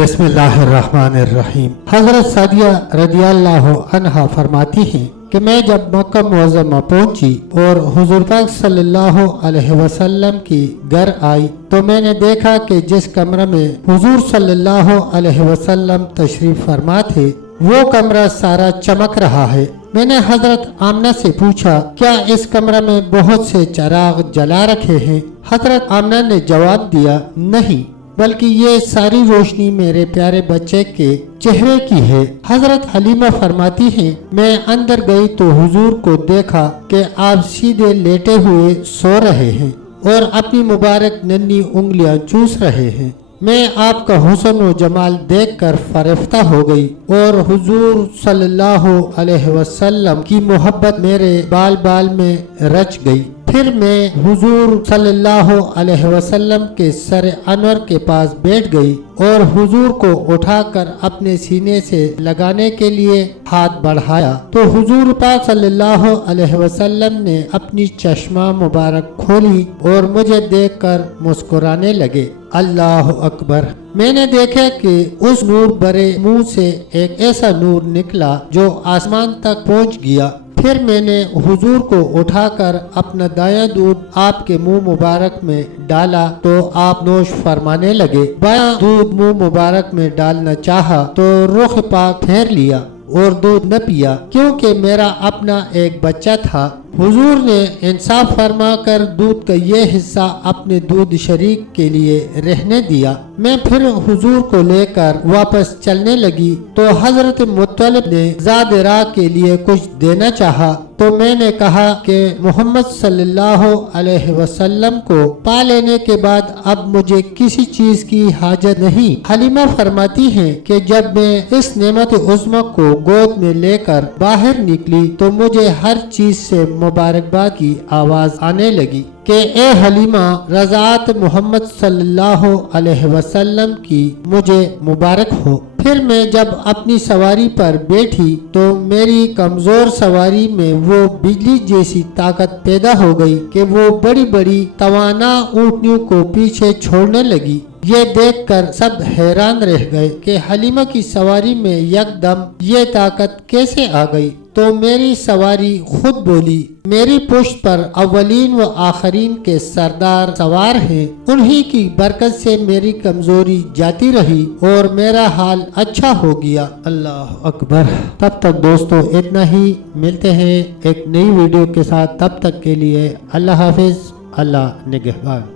बिस्मिल्लाहिर्रहमानिर्रहीम। हजरत सादिया रदियल्लाहु अन्हा फरमाती हैं कि मैं जब मक्का मुअज़्ज़मा पहुंची और हुज़ूर पाक सल्लल्लाहु अलैहि वसल्लम की घर आई तो मैंने देखा कि जिस कमरे में हुज़ूर सल्लल्लाहु अलैहि वसल्लम तशरीफ फरमा थे वो कमरा सारा चमक रहा है। मैंने हजरत आमना से पूछा, क्या इस कमरे में बहुत से चिराग जला रखे हैं? हजरत आमना ने जवाब दिया, नहीं, बल्कि ये सारी रोशनी मेरे प्यारे बच्चे के चेहरे की है। हजरत हलीमा फरमाती हैं, मैं अंदर गई तो हुजूर को देखा कि आप सीधे लेटे हुए सो रहे हैं और अपनी मुबारक नन्ही उंगलियां चूस रहे हैं। मैं आपका हुस्न व जमाल देखकर फरिफ्ता हो गई और हुजूर सल्लल्लाहु अलैहि वसल्लम की मोहब्बत मेरे बाल बाल में रच गई। फिर मैं हुजूर सल्लल्लाहु अलैहि वसल्लम के सर अनवर के पास बैठ गई और हुजूर को उठाकर अपने सीने से लगाने के लिए हाथ बढ़ाया तो हुजूर पाक सल्लल्लाहु अलैहि वसल्लम ने अपनी चश्मा मुबारक खोली और मुझे देखकर मुस्कुराने लगे। अल्लाह अकबर। मैंने देखा कि उस नूर भरे मुंह से एक ऐसा नूर निकला जो आसमान तक पहुंच गया। फिर मैंने हुजूर को उठाकर अपना दायां दूध आपके मुंह मुबारक में डाला तो आप नोश फरमाने लगे। बायां दूध मुंह मुबारक में डालना चाहा तो रुख पाक फेर लिया और दूध न पिया क्योंकि मेरा अपना एक बच्चा था। हुजूर ने इंसाफ फरमा कर दूध का ये हिस्सा अपने दूध शरीक के लिए रहने दिया। मैं फिर हुजूर को लेकर वापस चलने लगी तो हजरत मुत्तलिब ने ज़ाद-ए-राह के लिए कुछ देना चाहा तो मैंने कहा कि मोहम्मद सल्लल्लाहु अलैहि वसल्लम को पा लेने के बाद अब मुझे किसी चीज की हाजत नहीं। हलीमा फरमाती हैं कि जब मैं इस नेमत उज़्मा को गोद में लेकर बाहर निकली तो मुझे हर चीज से मुबारकबाद की आवाज आने लगी कि ए हलीमा, रज़ात मोहम्मद सल्लल्लाहु अलैहि वसल्लम की मुझे मुबारक हो। फिर मैं जब अपनी सवारी पर बैठी तो मेरी कमजोर सवारी में वो बिजली जैसी ताकत पैदा हो गई कि वो बड़ी बड़ी तवाना ऊँटनियों को पीछे छोड़ने लगी। ये देखकर सब हैरान रह गए कि हलीमा की सवारी में यकदम ये ताकत कैसे आ गई। तो मेरी सवारी खुद बोली, मेरी पुश्त पर अव्वलीन व आखरीन के सरदार सवार हैं, उन्हीं की बरकत से मेरी कमजोरी जाती रही और मेरा हाल अच्छा हो गया। अल्लाह अकबर। तब तक दोस्तों इतना ही, मिलते हैं एक नई वीडियो के साथ। तब तक के लिए अल्लाह हाफिज, अल्लाह निगहबान।